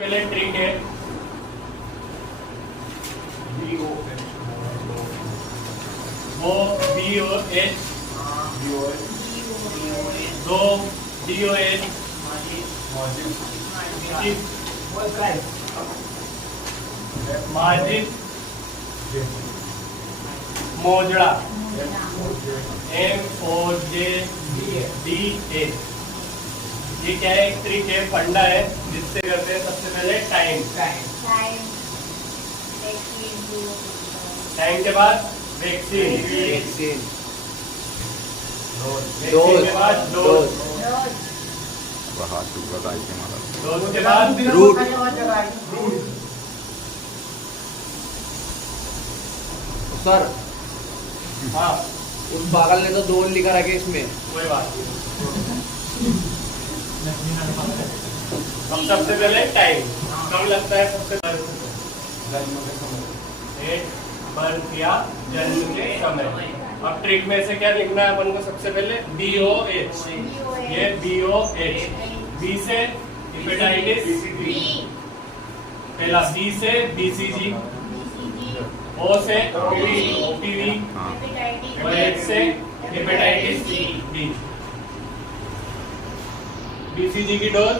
पहले ट्रिक है वो BOH दो DOH माजिद मोजड़ा MOJDA। ये क्या है? एक ट्रिक है, फंडा है जिससे करते हैं। सबसे पहले टाइम के बाद वैक्सीन के बाद डोज के बाद रूट। सर हाँ, उस पागल ने तो 2 लिखा रखे इसमें। कोई बात नहीं। अब सबसे पहले टाइम कम लगता है। सबसे पहले बर्थ या जन्म के समय। अब ट्रिक में से क्या लिखना है अपन को? सबसे पहले BOH। ये BOH। B से हेपेटाइटिस पहला, B से BCG, O से OPV और H से हेपेटाइटिस B। BCG की डोज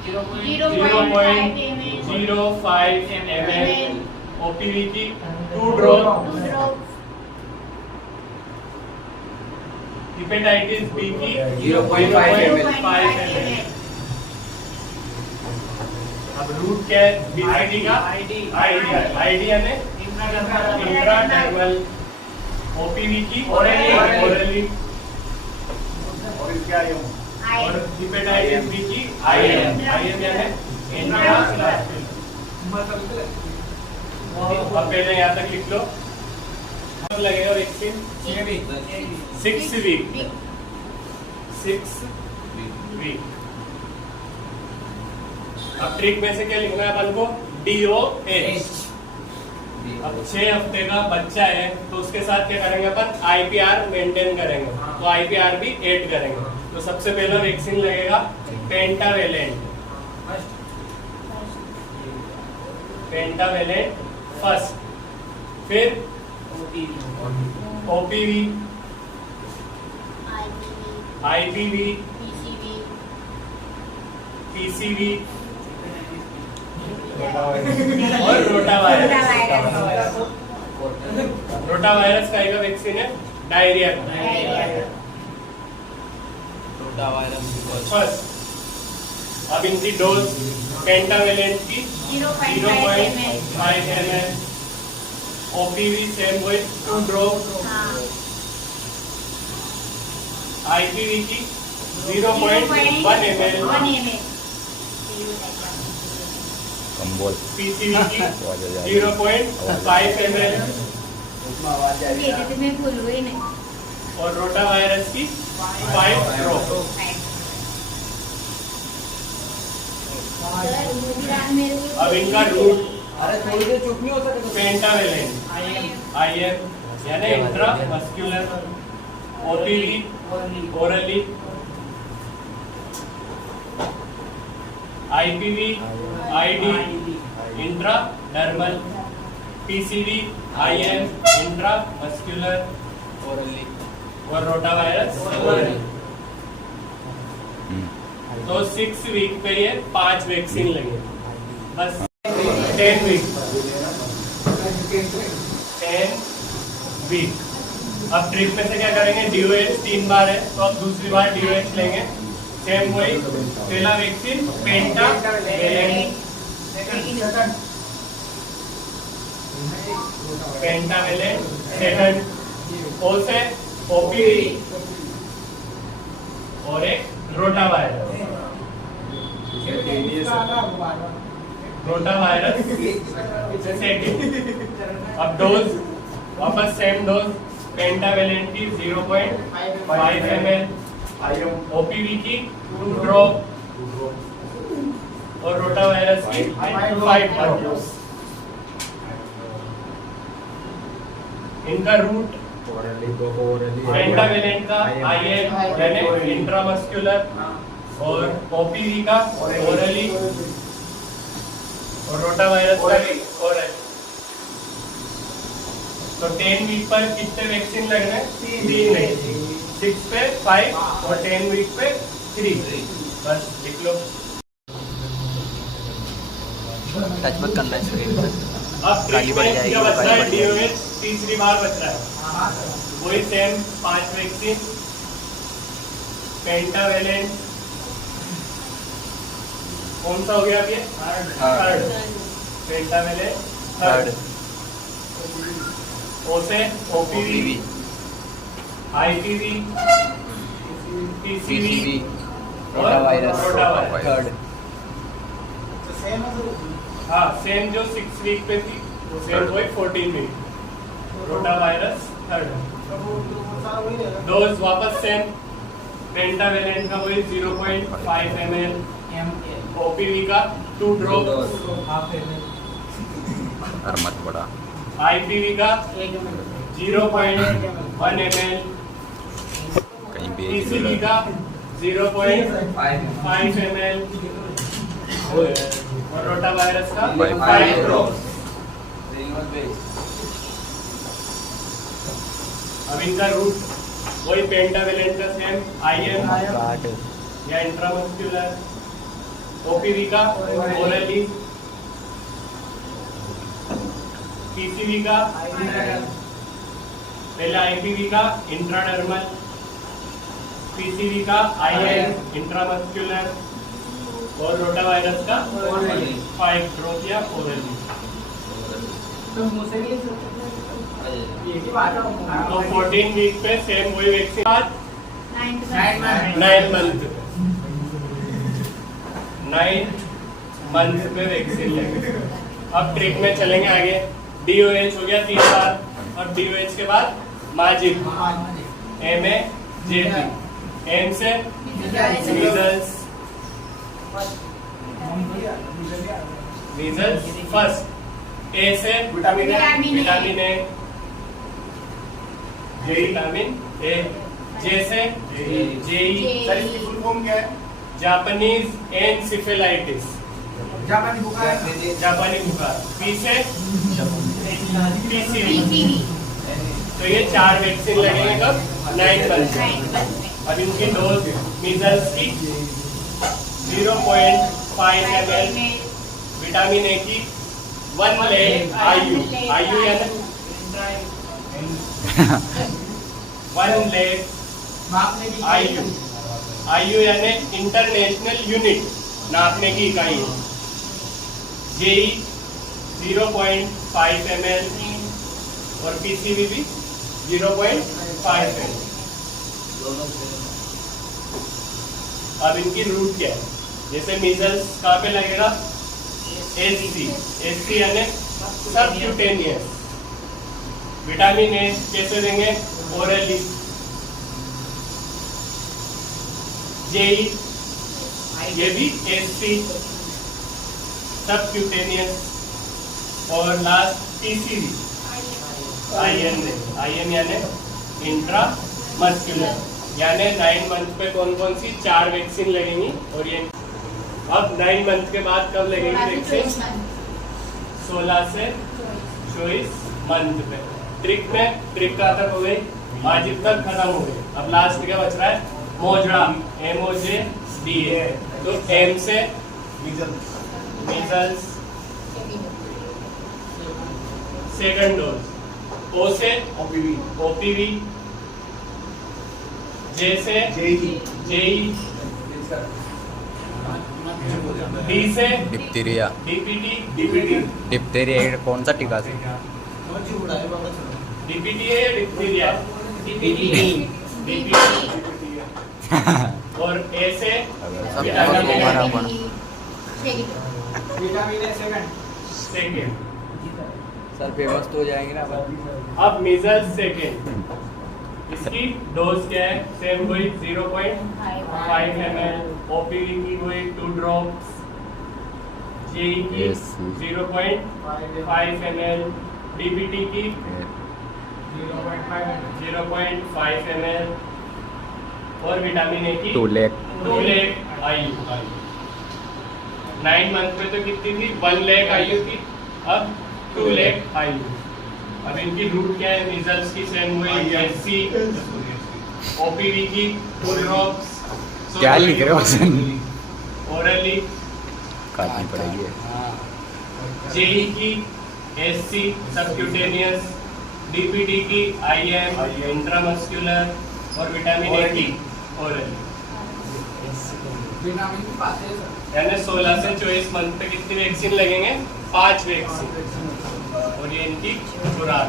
0.05 ml, OPV की 2 ड्रॉप, हेपेटाइटिस बी की 0.5 ml। अब रूट क्या है? BCG का आईडी यानी इंट्राडर्मल, OPV की ओरली और हेपेटाइटिस बी की IM यानी इंट्रास्लास्टिक। अब पहले यहाँ तक लिख लो। लगेगा वैक्सीन 6 वीक। अब ट्रिक में से क्या लिखना है अपन को? DOH। अब 6 हफ्ते का बच्चा है तो उसके साथ क्या करेंगे अपन? IPR मेंटेन करेंगे, तो IPR भी 8 करेंगे। तो सबसे पहला वैक्सीन लगेगा पेंटावेलेंट फर्स्ट, फिर OPV, IPV, PCV और रोटावायरस का एक वैक्सीन है डायरिया का। फर्स्ट। अब इनकी डोज पेंटावेलेंट की 0.5 ml, OPV सेम वही 2 ड्रॉप, IPV की 0.1 ml, PCV की 0.5 ml और रोटावायरस की 5 ड्रॉप। अब इनका रूट पेंटावेलेंट IM यानी intramuscular, OPV orally, IPV ID intradermal, PCV IM intramuscular orally और रोटावायरस ओरली। तो 6 वीक पे ये 5 वैक्सीन लगे। बस 10 वीक। अब ट्रिक में से क्या करेंगे? DOH 3 बार है तो अब दूसरी बार DOH लेंगे। सेम वही, पहला वैक्सीन पेंटावेलेंट सेकंड, O से OPV और एक रोटावायरस सेकंड। अब डोज वापस सेम डोज, पेंटावेलेंट की 0.5 ml, OPV की 2 ड्रॉप और रोटावायरस की 5 ड्रॉप। इनका रूट पेंटावेलेंट का IM यानी इंट्रामस्कुलर और OPV का ओरली और रोटा वायरस का ओरल। तो 10 वीक पर कितने वैक्सीन लग रहे हैं? 3 वैक्सीन। 6 पे 5 और 10 वीक पे 3। बस लिख लो। टच मत करना स्क्रीन पर। अब ट्रीटमेंट क्या बच रहा है? DOH तीसरी बार बच रहा है, वही सेम 5 वैक्सीन पेंटावेलेंट। कौन सा हो गया अभी? थर्ड। Pentavalent third. ओ से OPV, IPV, PCV और रोटावायरस थर्ड। हाँ सेम जो 6 वीक पे थी वो सेम वही 14 वीक। Rotavirus third. डोज वापस सेम। पेंटावेलेंट का वही 0.5 ml, OPV का 2 ड्रॉप, मत बड़ा IPV का 0.1 ml, कहीं भी PCV का 0.5 ml और रोटावायरस का 5 ड्रॉप। अब इनका रूट वही पेंटावेलेंट का सेम IM या इंट्रामस्कुलर, OPV का ओरली, PCV का पहले IPV का इंट्राडर्मल, PCV का IM इंट्रामस्कुलर और रोटावायरस का 5 ड्रॉप या ओरली। तो 14 वीक पे सेम वही वैक्सीन। 9 मंथ पे वैक्सीन लेंगे। अब ट्रिक में चलेंगे आगे। DOH हो गया 3 बार और DOH के बाद माजिद MAJP। M से मीजल्स फर्स्ट। A से vitamin A, vitamin A। J से JE, सर इसकी फुल फॉर्म क्या है? जापानीज एनसिफेलाइटिस, जापानी बुखार। जापानी बुखार। P से PCV। तो ये 4 वैक्सीन लगेंगे कब? 9 मंथ। अब इनकी डोज मीजल्स की 0.5 ml, विटामिन A की 1 लेग IU यानी 1 लेग IU यानी इंटरनेशनल यूनिट, नापने की इकाई है। JE 0.5 ml और PCV भी 0.5 ml। अब इनकी रूट क्या है? जैसे मीजल्स कहाँ पे लगेगा? SC यानी सबक्यूटेनियस। विटामिन A कैसे देंगे? ओरली। JE ये भी SC सबक्यूटेनियस। और लास्ट PCV IM यानी इंट्रा मस्कुलर। यानी 9 मंथ पे कौन कौन सी 4 वैक्सीन लगेंगी। और ये अब 9 मंथ के बाद कब लगेगी वैक्सीन? 16 से 24 मंथ पे। ट्रिक का खत्म हो गई, आज तक खत्म हो गई। अब लास्ट क्या बच रहा है? मोजड़ा MOJDA। तो M से मीजल्स सेकंड डोज, O से OPV, J से JE, D से डिप्थीरिया। DPT। डिप्थीरिया कौन सा टीका से? DPT है या डिप्थीरिया? DPT। और A से vitamin A second. Sir famous तो हो जाएंगे ना। अब मीजल्स सेकेंड, इसकी डोज क्या है? सेम वही 0.5 ml, OPV की वही 2 ड्रॉप्स, JE की Yes. 0.5 ml, DPT की 0.5 ml और विटामिन A की 2 लेग। IU। 9 मंथ में तो कितनी थी 1 लाख आयु थी, अब 2 लाख आयु। अब इनकी रूट क्या है, मीजल्स की सेम हुई, एससी, ओपीवी की, ड्रॉप्स, क्या लिख रहे हो वजन? ओरली, काटनी पड़ेगी। जेई की, एससी सबक्यूटेनियस, डीपीटी की, आईएम इंट्रामस्कुलर और विटामिन ए की ओरली। यानी 16 से 24 मंथ पे कितनी वैक्सीन लगेंगे, 5 वैक्सीन। और ये इनकी खुराक।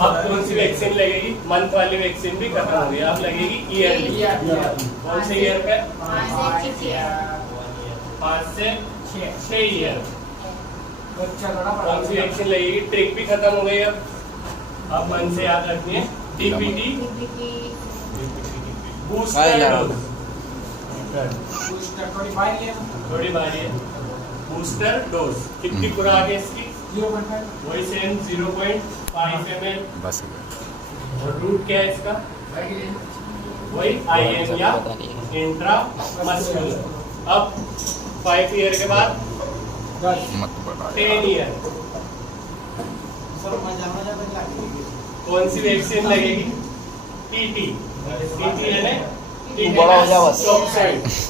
अब कौन सी वैक्सीन लगेगी, मंथ वाली वैक्सीन भी खत्म हो गई, अब लगेगी ईयरली। कौन से ईयर पे, 5 से 6 ईयर। कौन सी वैक्सीन लगेगी, ट्रिक भी खत्म हो गई। अब मन से याद रखनी है, डीपीटी बूस्टर डोज, थोड़ी भारी है। बूस्टर डोज कितनी खुराक है इसकी, वही सेम 0.5 ml। बस और रूट क्या है इसका, वही आईएम या इंट्रामस्कुलर। अब 5 ईयर के बाद मत बढ़ा 10 ईयर कौन सी वैक्सीन लगेगी, टीटी। टीटी है तू बड़ा हो जा बस।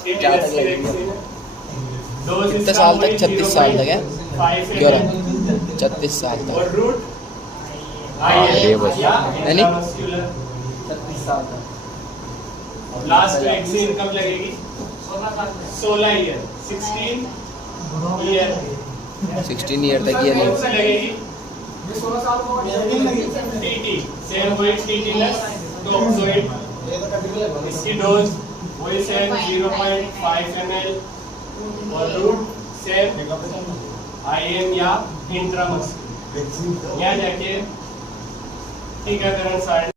क्या तक लगेगी, कितने साल तक, 36 साल तक है, 36 साल और तक। रूट ये बस। यानी 36 साल तक। लास्ट वैक्सीन कब लगेगी, 16 ईयर, 16 ईयर 16 ईयर तक ये कौन सी नहीं। लगेगी, टीटी, सेम वही टीटीनस टॉक्सोइड। इसकी डोज वही सेम 0.5 ml और रूट सेम आईएम या इंट्रामस्कुलर। यहाँ जाके टीकाकरण सारणी